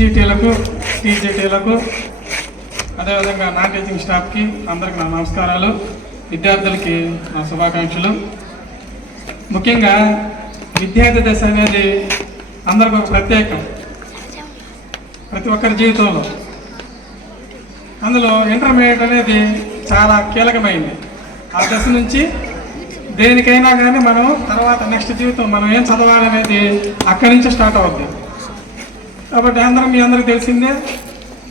పీజీటీలకు టీజీటీలకు అదేవిధంగా non teaching స్టాఫ్కి అందరికి నా నమస్కారాలు. విద్యార్థులకి నా శుభాకాంక్షలు. ముఖ్యంగా విద్యార్థి దశ అనేది అందరికి ఒక ప్రత్యేకం. ప్రతి ఒక్కరి జీవితంలో. అందులో ఇంటర్మీడియట్ అనేది చాలా కీలకమైంది. ఆ దశ నుంచి దేనికైనా కానీ మనం తర్వాత నెక్స్ట్ జీవితం మనం ఏం చదవాలనేది అక్కడి నుంచి స్టార్ట్ అవుద్ది. కాబట్టి అందరం మీ అందరికి తెలిసిందే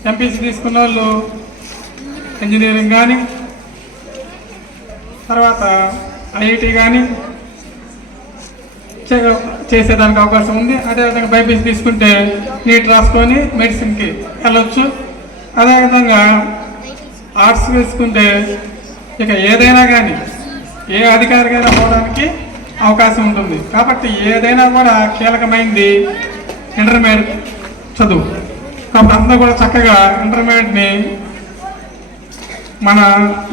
ఎంపీసీ తీసుకున్న వాళ్ళు ఇంజనీరింగ్ కానీ తర్వాత ఐఐటి కానీ చే- చేసేదానికి అవకాశం ఉంది. అదేవిధంగా బైపీసీ తీసుకుంటే నీట్ రాసుకొని మెడిసిన్కి వెళ్ళొచ్చు. అదేవిధంగా ఆర్ట్స్ తీసుకుంటే ఇక ఏదైనా కానీ ఏ అధికారికైనా పోవడానికి అవకాశం ఉంటుంది. కాబట్టి ఏదైనా కూడా కీలకమైంది ఇంటర్మీడియట్ చదువు. కాబట్టి అందరూ కూడా చక్కగా ఇంటర్మీడియట్ని మన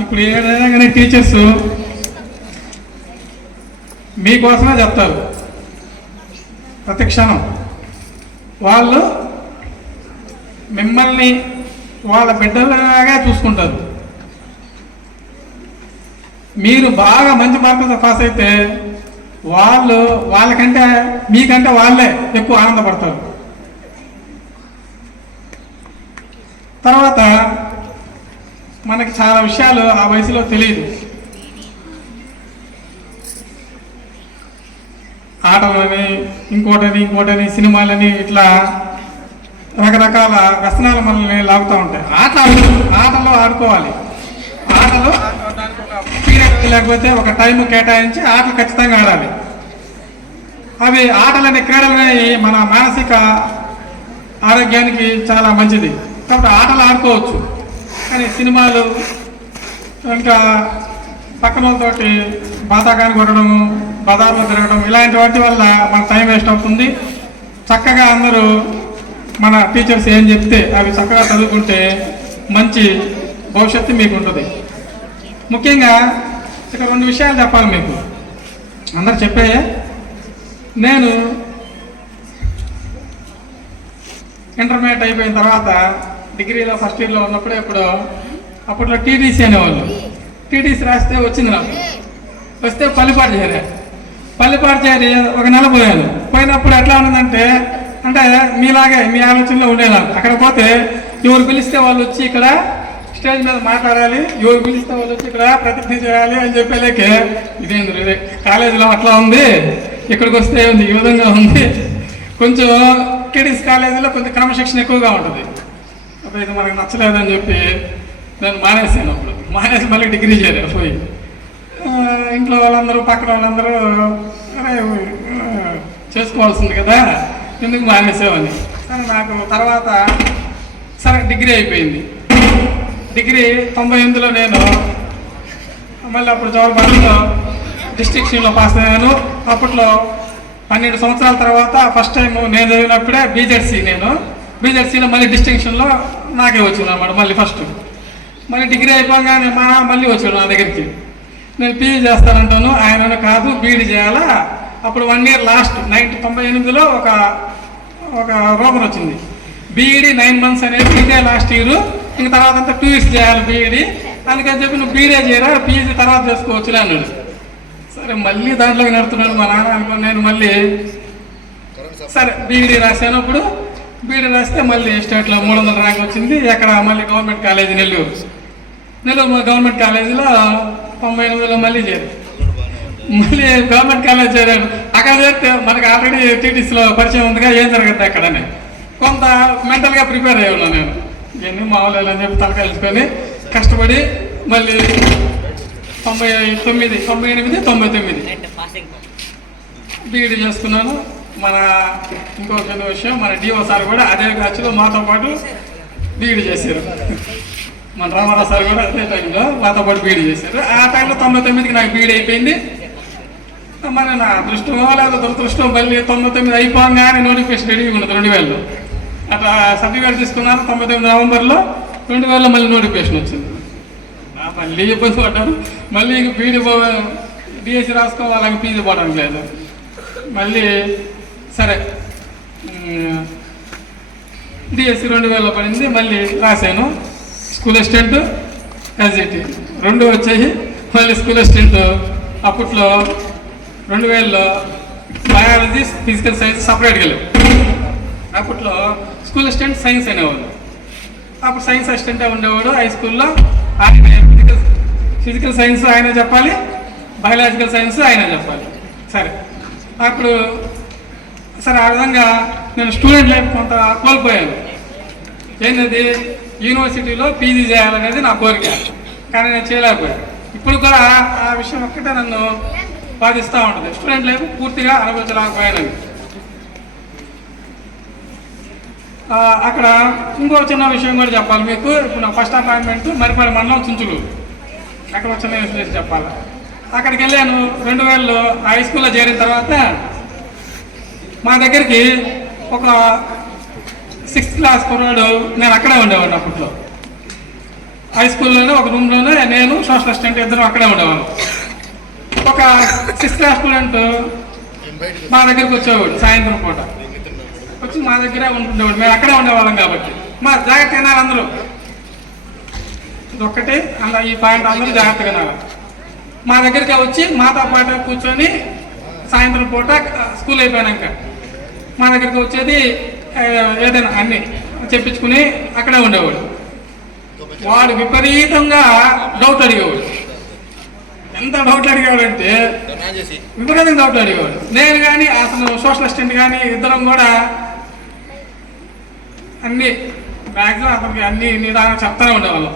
ఇప్పుడు ఏదైనా కానీ టీచర్స్ మీకోసమే చెప్తారు. ప్రతి క్షణం. వాళ్ళు మిమ్మల్ని వాళ్ళ బిడ్డలాగా చూసుకుంటారు. మీరు బాగా మంచి మార్కులతో పాస్ అయితే వాళ్ళు వాళ్ళకంటే మీకంటే వాళ్ళే ఎక్కువ ఆనందపడతారు. తర్వాత మనకి చాలా విషయాలు ఆ వయసులో తెలియదు. ఆటలని ఇంకోటని ఇంకోటని సినిమాలని ఇట్లా రకరకాల వ్యసనాలు మనల్ని లాగుతూ ఉంటాయి. ఆట ఆటలో ఆడుకోవాలి. ఆటలు పీరియడ్ లేకపోతే ఒక టైం కేటాయించి ఆటలు ఖచ్చితంగా ఆడాలి. అవి ఆటలనే క్రీడలని మన మానసిక ఆరోగ్యానికి చాలా మంచిది. కాబట్టి ఆటలు ఆడుకోవచ్చు. కానీ సినిమాలు ఇంకా పక్కనతోటి బాధాకాన్ని కొట్టడము బజార్లో తిరగడం ఇలాంటి వాటి వల్ల మన టైం వేస్ట్ అవుతుంది. చక్కగా అందరూ మన టీచర్స్ ఏం చెప్తే అవి చక్కగా చదువుకుంటే మంచి భవిష్యత్తు మీకు ఉంటుంది ముఖ్యంగా ఇక్కడ రెండు విషయాలు చెప్పాలి మీకు. అందరు చెప్పే నేను ఇంటర్మీడియట్ అయిపోయిన తర్వాత డిగ్రీలో ఫస్ట్ ఇయర్లో ఉన్నప్పుడు ఇప్పుడు అప్పట్లో టీటీసీ అనేవాళ్ళు. టీటీసీ రాస్తే వచ్చింది నాకు. వస్తే పల్లిపాటు చేరా పల్లిపాటు చేరి ఒక నెల పోయాను పోయినప్పుడు ఎట్లా ఉన్నదంటే అంటే మీలాగే మీ ఆలోచనలో ఉండేలాగా. అక్కడ పోతే ఎవరు పిలిస్తే వాళ్ళు వచ్చి ఇక్కడ స్టేజ్ మీద మాట్లాడాలి ఎవరు పిలిస్తే వాళ్ళు వచ్చి ఇక్కడ ప్రతిజ్ఞ చేయాలి అని చెప్పేలేకే. ఇదేంది ఇదే కాలేజీలో అట్లా ఉంది ఇక్కడికి వస్తే ఈ విధంగా ఉంది. కొంచెం టీడీసీ కాలేజీలో కొంచెం క్రమశిక్షణ ఎక్కువగా ఉంటుంది. అప్పుడు ఇది మనకు నచ్చలేదని చెప్పి నేను మానేసాను అప్పుడు. మానేసి మళ్ళీ డిగ్రీ చేయలేదు పోయి. ఇంట్లో వాళ్ళందరూ పక్కన వాళ్ళందరూ అరే చేసుకోవాల్సింది కదా ఎందుకు మానేసావని. సరే నాకు తర్వాత సరే డిగ్రీ అయిపోయింది. డిగ్రీ తొంభై ఎనిమిదిలో నేను మళ్ళీ అప్పుడు జవహర్బాద్లో డిస్ట్రిక్షన్లో పాస్ అయ్యాను. అప్పట్లో పన్నెండు సంవత్సరాల తర్వాత ఫస్ట్ టైం నేను చదివినప్పుడే బీజెడ్సీ నేను. బీజెస్సీలో మళ్ళీ డిస్టింక్షన్లో నాకే వచ్చింది అన్నమాట మళ్ళీ ఫస్ట్ మళ్ళీ డిగ్రీ అయిపోగానే మా మళ్ళీ వచ్చాడు నా దగ్గరికి. నేను పీజీ చేస్తానంటాను ఆయన కాదు బీఈడి చేయాలా? అప్పుడు వన్ ఇయర్ లాస్ట్ నైన్టీ తొంభై ఎనిమిదిలో ఒక ఒక రోగం వచ్చింది. బీఈడి నైన్ మంత్స్ అనేది ఇదే లాస్ట్ ఇయర్ ఇంక తర్వాత అంతా టూ ఇయర్స్ చేయాలి బీఈడి అందుకని చెప్పి నువ్వు బీఈడే చేయరా పీజీ తర్వాత చేసుకోవచ్చులే అన్నాడు. సరే మళ్ళీ దాంట్లోకి నడుతున్నాడు మా నాన్న అనుకో నేను మళ్ళీ సరే బీఈడి రాశాను అప్పుడు. బీఈడి రాస్తే మళ్ళీ స్టేట్లో మూడు వందల ర్యాంక్ వచ్చింది. అక్కడ మళ్ళీ government college Nellore. Nellore government కాలేజీలో తొంభై ఎనిమిదిలో మళ్ళీ చేరాను మళ్ళీ గవర్నమెంట్ కాలేజ్ చేరాను అక్కడ చేస్తే మనకి ఆల్రెడీ టీటీసీలో పరిచయం ఉందిగా ఏం జరుగుతుంది అక్కడనే? కొంత మెంటల్గా ప్రిపేర్ అయ్యి ఉన్నాను నేను. ఇవన్నీ మామూలు అని చెప్పి తలకాల్చుకొని కష్టపడి మళ్ళీ తొంభై తొమ్మిది తొంభై ఎనిమిది తొంభై తొమ్మిది. బీఈడీ చేసుకున్నాను మన ఇంకో చిన్న విషయం మన డిఓ సార్ కూడా అదే బ్యాచ్లో మాతో పాటు బీఈడీ చేశారు. మన రామారావు సార్ కూడా అదే టైంలో మాతో పాటు బీఈడీ చేశారు. ఆ టైంలో తొంభై తొమ్మిదికి నాకు బీఈడీ అయిపోయింది. మన నా అదృష్టమో లేదా దురదృష్టం మళ్ళీ తొంభై తొమ్మిది అయిపోగానే నోటిఫికేషన్ రెడీ ఉన్నది రెండు వేలలో. అట్లా సర్టిఫికేట్ తీసుకున్నాను తొంభై తొమ్మిది నవంబర్లో. రెండు వేలలో మళ్ళీ నోటిఫికేషన్ వచ్చింది. మళ్ళీ ఇబ్బంది పడ్డాను. మళ్ళీ ఇంక పీడీ డిఎస్సి రాసుకోవాలని పీజీ పోవడానికి లేదు. మళ్ళీ సరే. డిఎస్సి రెండు వేలలో పడింది మళ్ళీ రాశాను. స్కూల్ అసిస్టెంట్ ఎస్జిటి రెండు వచ్చాయి. మళ్ళీ స్కూల్ అసిస్టెంట్ అప్పట్లో రెండు వేలలో బయాలజీ ఫిజికల్ సైన్స్ సపరేట్గా లేవు. అప్పట్లో స్కూల్ అసిస్టెంట్ సైన్స్ అనేవాళ్ళు. అప్పుడు సైన్స్ అసిస్టెంటే ఉండేవాడు? హై స్కూల్లో ఆయన ఫిజికల్ ఫిజికల్ సైన్స్ ఆయన చెప్పాలి. బయాలజికల్ సైన్స్ ఆయన చెప్పాలి. సరే. అప్పుడు సరే ఆ విధంగా నేను స్టూడెంట్ లైఫ్ కొంత కోల్పోయాను. ఏంటది? యూనివర్సిటీలో పీజీ చేయాలనేది నా కోరిక. కానీ నేను చేయలేకపోయాను. ఇప్పుడు కూడా ఆ విషయం ఒక్కటే నన్ను బాధిస్తూ ఉంటుంది. స్టూడెంట్ లైఫ్ పూర్తిగా అనుభవించలేకపోయాను అక్కడ ఇంకో చిన్న విషయం కూడా చెప్పాలి మీకు. ఇప్పుడు నా ఫస్ట్ అపాయింట్మెంట్ మరిపల్లి మండలం చుంచులు అక్కడ ఒక చిన్న విషయం చెప్పాలి. అక్కడికి వెళ్ళాను. రెండు వేలలో హై స్కూల్లో చేరిన తర్వాత మా దగ్గరికి ఒక సిక్స్త్ క్లాస్ కుర్రాడు నేను అక్కడే ఉండేవాడిని అప్పట్లో. హై స్కూల్లోనే ఒక రూమ్లోనే నేను సోషల్ అసిస్టెంట్ ఇద్దరు అక్కడే ఉండేవాళ్ళం. ఒక సిక్స్త్ క్లాస్ స్టూడెంట్ మా దగ్గరికి వచ్చేవాడు సాయంత్రం పూట. వచ్చి మా దగ్గరే ఉంటుండేవాడు. మేము అక్కడే ఉండేవాళ్ళం కాబట్టి. మా జాగ్రత్త తినాలి అందరూ. ఒక్కటే అలా ఈ పాయింట్ అందరూ జాగ్రత్తగా తినాలి మా దగ్గరికి వచ్చి మాతో పాటు కూర్చొని సాయంత్రం పూట స్కూల్ అయిపోయాక మా దగ్గరికి వచ్చేది ఏదైనా అన్ని చెప్పించుకుని అక్కడే ఉండేవాడు. వాడు విపరీతంగా డౌట్ అడిగేవాడు. ఎంత డౌట్ అడిగేవాడంటే విపరీతంగా డౌట్ అడిగేవాడు. నేను కానీ అసలు సోషల్ అసిస్టెంట్ కానీ ఇద్దరం కూడా అన్ని మ్యాక్సిమం అతనికి అన్ని నిదానం చెప్తానే ఉండేవాళ్ళం.